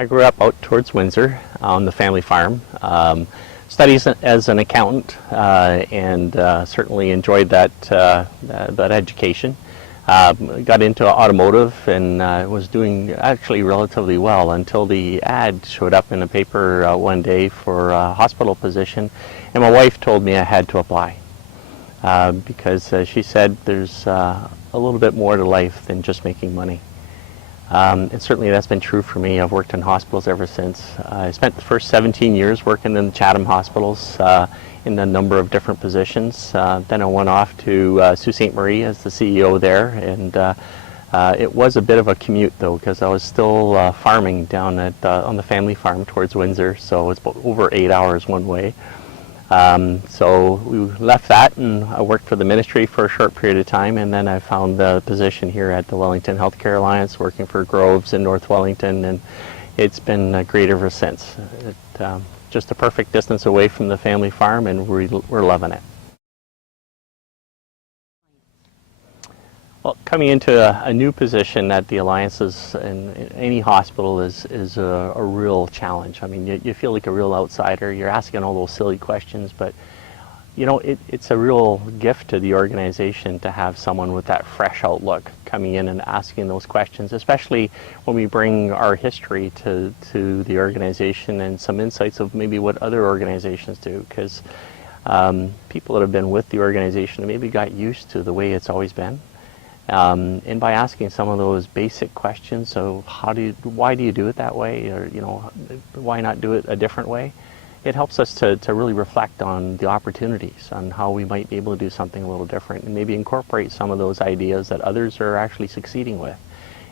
I grew up out towards Windsor on the family farm. Studies as an accountant and certainly enjoyed that education. Got into automotive and was doing actually relatively well until the ad showed up in the paper one day for a hospital position, and my wife told me I had to apply because she said there's a little bit more to life than just making money. And certainly that's been true for me. I've worked in hospitals ever since. I spent the first 17 years working in the Chatham hospitals in a number of different positions. Then I went off to Sault Ste. Marie as the CEO there, and it was a bit of a commute though, because I was still farming down at on the family farm towards Windsor, so it was about over 8 hours one way. So we left that and I worked for the ministry for a short period of time, and then I found the position here at the Wellington Healthcare Alliance working for Groves in North Wellington, and it's been great ever since. Just a perfect distance away from the family farm, and we're loving it. Well, coming into a new position at the Alliances in any hospital is a real challenge. I mean, you feel like a real outsider. You're asking all those silly questions, but you know, it's a real gift to the organization to have someone with that fresh outlook coming in and asking those questions, especially when we bring our history to the organization and some insights of maybe what other organizations do, because people that have been with the organization maybe got used to the way it's always been. And by asking some of those basic questions, so why do you do it that way, or you know, why not do it a different way? It helps us to really reflect on the opportunities, on how we might be able to do something a little different, and maybe incorporate some of those ideas that others are actually succeeding with,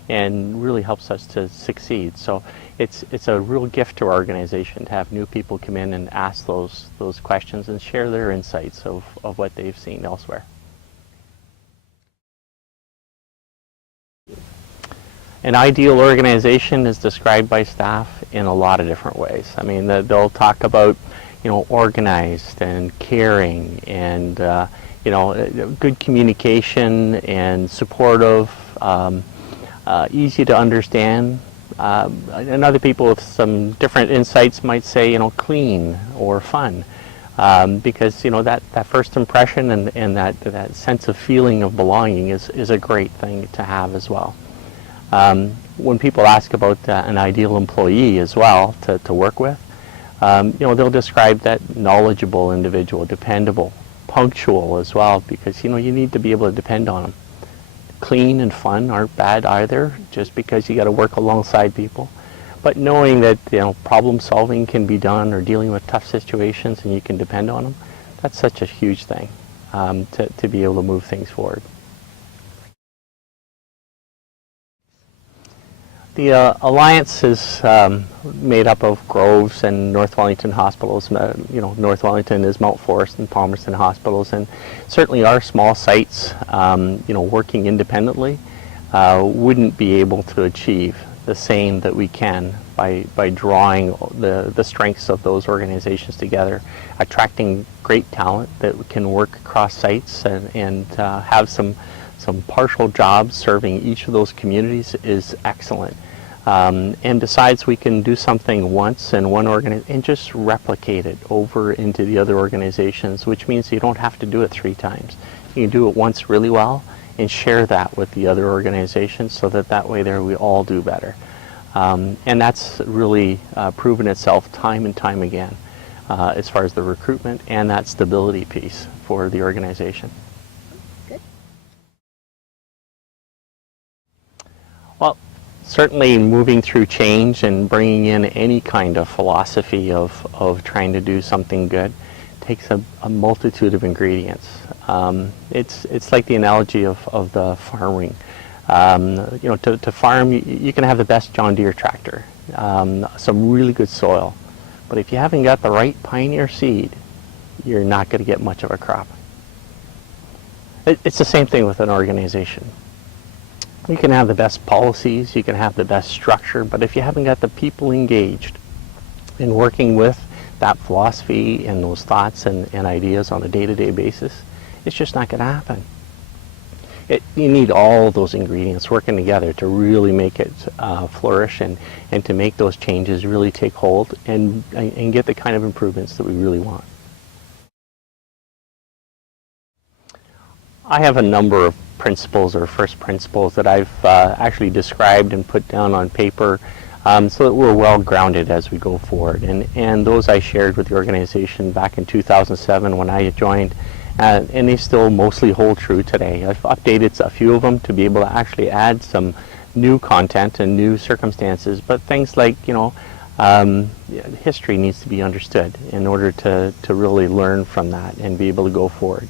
and really helps us to succeed. So it's a real gift to our organization to have new people come in and ask those questions and share their insights of what they've seen elsewhere. An ideal organization is described by staff in a lot of different ways. I mean, they'll talk about, you know, organized and caring and, you know, good communication and supportive, easy to understand. And other people with some different insights might say, you know, clean or fun. Because, you know, that first impression and that sense of feeling of belonging is a great thing to have as well. When people ask about an ideal employee as well to work with, you know, they'll describe that knowledgeable individual, dependable, punctual as well, because, you know, you need to be able to depend on them. Clean and fun aren't bad either, just because you got to work alongside people. But knowing that, you know, problem solving can be done, or dealing with tough situations and you can depend on them, that's such a huge thing to be able to move things forward. The Alliance is made up of Groves and North Wellington hospitals. You know, North Wellington is Mount Forest and Palmerston hospitals, and certainly our small sites, you know, working independently, wouldn't be able to achieve the same that we can by drawing the strengths of those organizations together, attracting great talent that can work across sites and have some partial jobs serving each of those communities is excellent. And besides, we can do something once in one organization and just replicate it over into the other organizations, which means you don't have to do it 3 times. You can do it once really well and share that with the other organizations, so that way there we all do better. And that's really proven itself time and time again as far as the recruitment and that stability piece for the organization. Well, certainly moving through change and bringing in any kind of philosophy of trying to do something good takes a multitude of ingredients. It's like the analogy of the farming. You know, to farm, you can have the best John Deere tractor, some really good soil, but if you haven't got the right Pioneer seed, you're not going to get much of a crop. It's the same thing with an organization. You can have the best policies, you can have the best structure, but if you haven't got the people engaged in working with that philosophy and those thoughts and ideas on a day-to-day basis, it's just not going to happen. you need all those ingredients working together to really make it flourish and to make those changes really take hold and get the kind of improvements that we really want. I have a number of principles or first principles that I've actually described and put down on paper so that we're well grounded as we go forward. And those I shared with the organization back in 2007 when I joined, and they still mostly hold true today. I've updated a few of them to be able to actually add some new content and new circumstances, but things like, history needs to be understood in order to really learn from that and be able to go forward.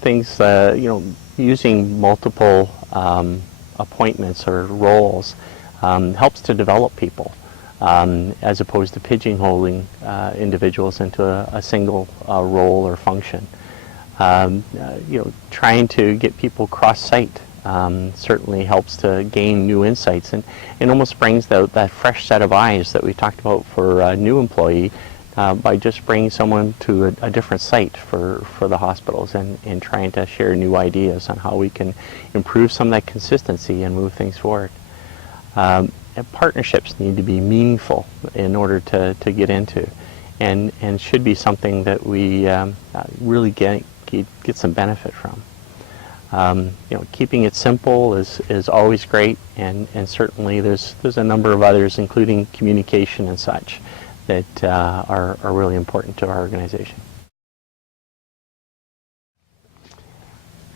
Things, using multiple appointments or roles helps to develop people as opposed to pigeonholing individuals into a single role or function. Trying to get people cross-site certainly helps to gain new insights and almost brings that fresh set of eyes that we talked about for a new employee by just bringing someone to a different site for the hospitals and trying to share new ideas on how we can improve some of that consistency and move things forward. And partnerships need to be meaningful in order to get into and should be something that we really get some benefit from. Keeping it simple is always great, and certainly there's a number of others, including communication and such, that are really important to our organization.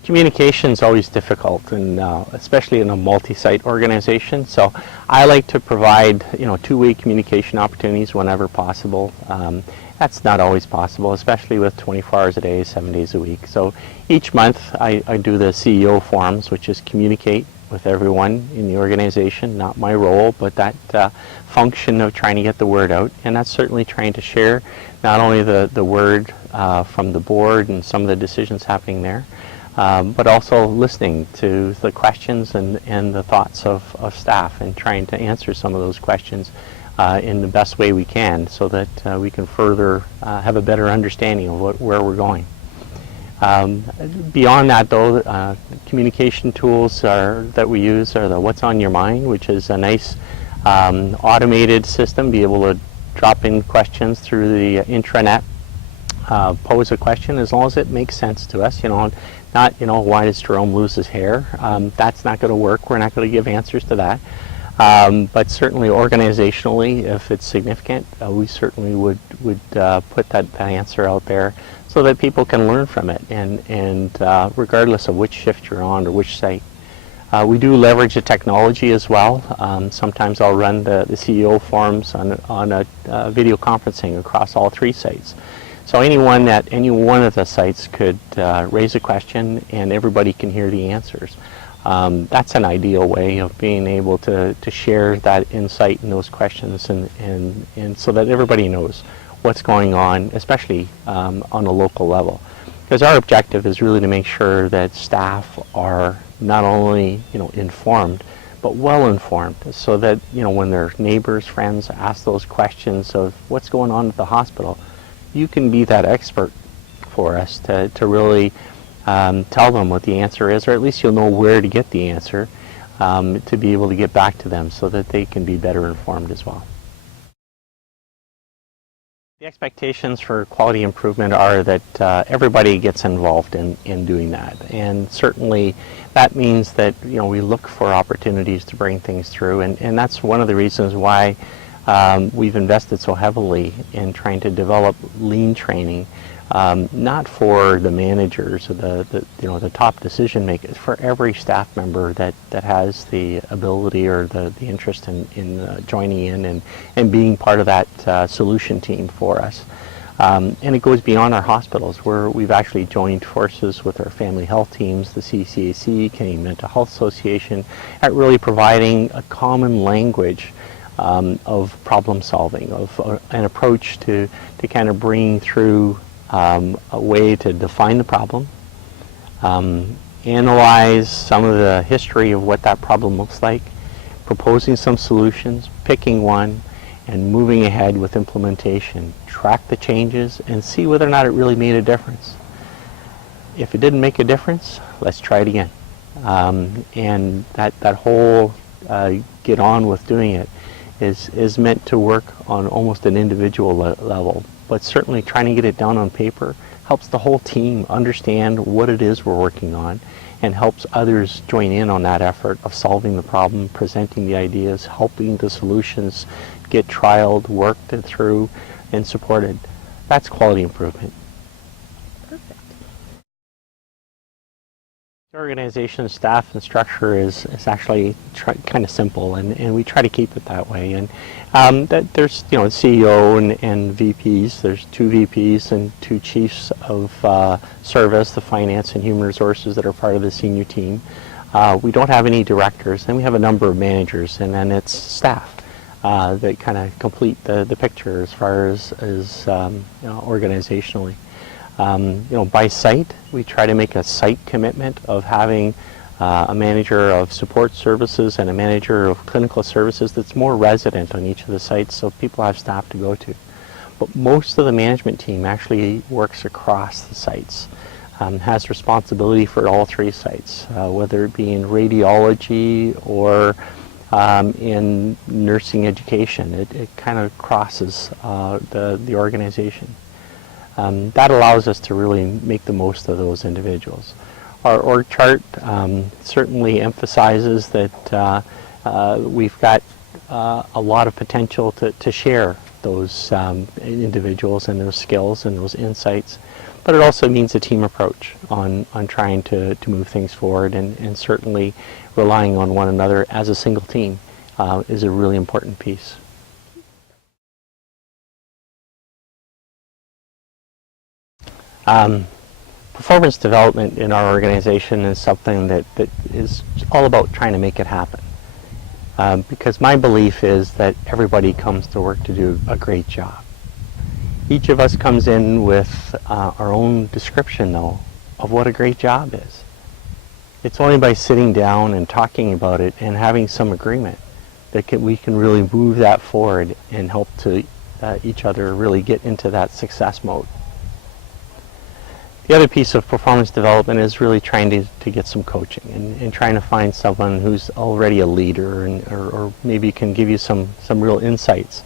Communication is always difficult, and especially in a multi-site organization. So I like to provide, two-way communication opportunities whenever possible. That's not always possible, especially with 24 hours a day, 7 days a week. So each month I do the CEO forums, which is communicate with everyone in the organization, not my role, but that function of trying to get the word out. And that's certainly trying to share not only the word from the board and some of the decisions happening there, but also listening to the questions and the thoughts of staff and trying to answer some of those questions in the best way we can so that we can further have a better understanding of where we're going. Beyond that, though, communication tools that we use are the What's on Your Mind, which is a nice automated system, be able to drop in questions through the intranet, pose a question as long as it makes sense to us, not, why does Jerome lose his hair? That's not going to work. We're not going to give answers to that. But certainly organizationally, if it's significant, we certainly would put that answer out there so that people can learn from it, and regardless of which shift you're on or which site. We do leverage the technology as well. Sometimes I'll run the CEO forums on a video conferencing across all 3 sites. So anyone at any one of the sites could raise a question and everybody can hear the answers. That's an ideal way of being able to share that insight and those questions and so that everybody knows what's going on, especially on a local level. Because our objective is really to make sure that staff are not only informed, but well informed, so that when their neighbors, friends ask those questions of what's going on at the hospital, you can be that expert for us to really tell them what the answer is, or at least you'll know where to get the answer to be able to get back to them so that they can be better informed as well. The expectations for quality improvement are that everybody gets involved in doing that, and certainly that means that we look for opportunities to bring things through, and that's one of the reasons why we've invested so heavily in trying to develop lean training, not for the managers or the top decision makers, for every staff member that has the ability or the interest in joining in and being part of that solution team for us. And it goes beyond our hospitals, where we've actually joined forces with our family health teams, the CCAC, Canadian Mental Health Association, at really providing a common language of problem solving, of an approach to kind of bringing through a way to define the problem, analyze some of the history of what that problem looks like, proposing some solutions, picking one, and moving ahead with implementation. Track the changes and see whether or not it really made a difference. if it didn't make a difference, let's try it again. And that whole get on with doing it is meant to work on almost an individual level, but certainly trying to get it down on paper helps the whole team understand what it is we're working on, and helps others join in on that effort of solving the problem, presenting the ideas, helping the solutions get trialed, worked through, and supported. That's quality improvement. Perfect. The organization, staff, and structure is actually kind of simple, and we try to keep it that way. And that there's CEO and VPs. There's 2 VPs and 2 chiefs of service, the finance and human resources that are part of the senior team. We don't have any directors, and we have a number of managers, and then it's staff that kind of complete the picture as far as organizationally. By site, we try to make a site commitment of having a manager of support services and a manager of clinical services that's more resident on each of the sites, so people have staff to go to. But most of the management team actually works across the sites, has responsibility for all 3 sites, whether it be in radiology or in nursing education. It kind of crosses the organization. That allows us to really make the most of those individuals. Our org chart certainly emphasizes that we've got a lot of potential to share those individuals and those skills and those insights, but it also means a team approach on trying to move things forward, and certainly relying on one another as a single team is a really important piece. Performance development in our organization is something that is all about trying to make it happen. Because my belief is that everybody comes to work to do a great job. Each of us comes in with our own description, though, of what a great job is. It's only by sitting down and talking about it and having some agreement that we can really move that forward and help to each other really get into that success mode. The other piece of performance development is really trying to get some coaching and trying to find someone who's already a leader or maybe can give you some real insights,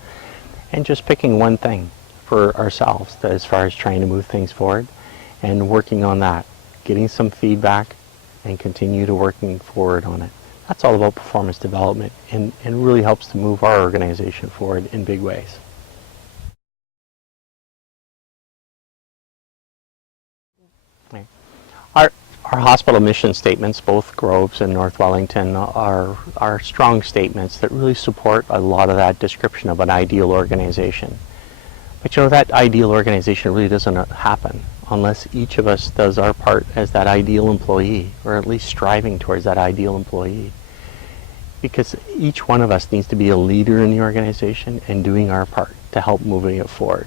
and just picking one thing for ourselves as far as trying to move things forward and working on that, getting some feedback and continue to working forward on it. That's all about performance development, and really helps to move our organization forward in big ways. Our hospital mission statements, both Groves and North Wellington, are strong statements that really support a lot of that description of an ideal organization. But that ideal organization really doesn't happen unless each of us does our part as that ideal employee, or at least striving towards that ideal employee. Because each one of us needs to be a leader in the organization and doing our part to help moving it forward.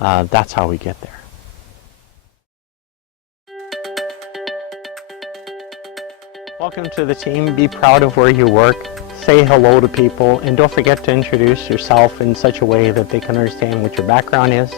That's how we get there. Welcome to the team. Be proud of where you work. Say hello to people, and don't forget to introduce yourself in such a way that they can understand what your background is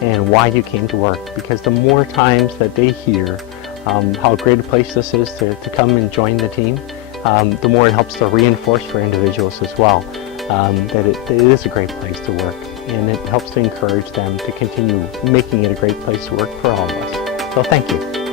and why you came to work. Because the more times that they hear how great a place this is to come and join the team, the more it helps to reinforce for individuals as well that it is a great place to work, and it helps to encourage them to continue making it a great place to work for all of us. So thank you.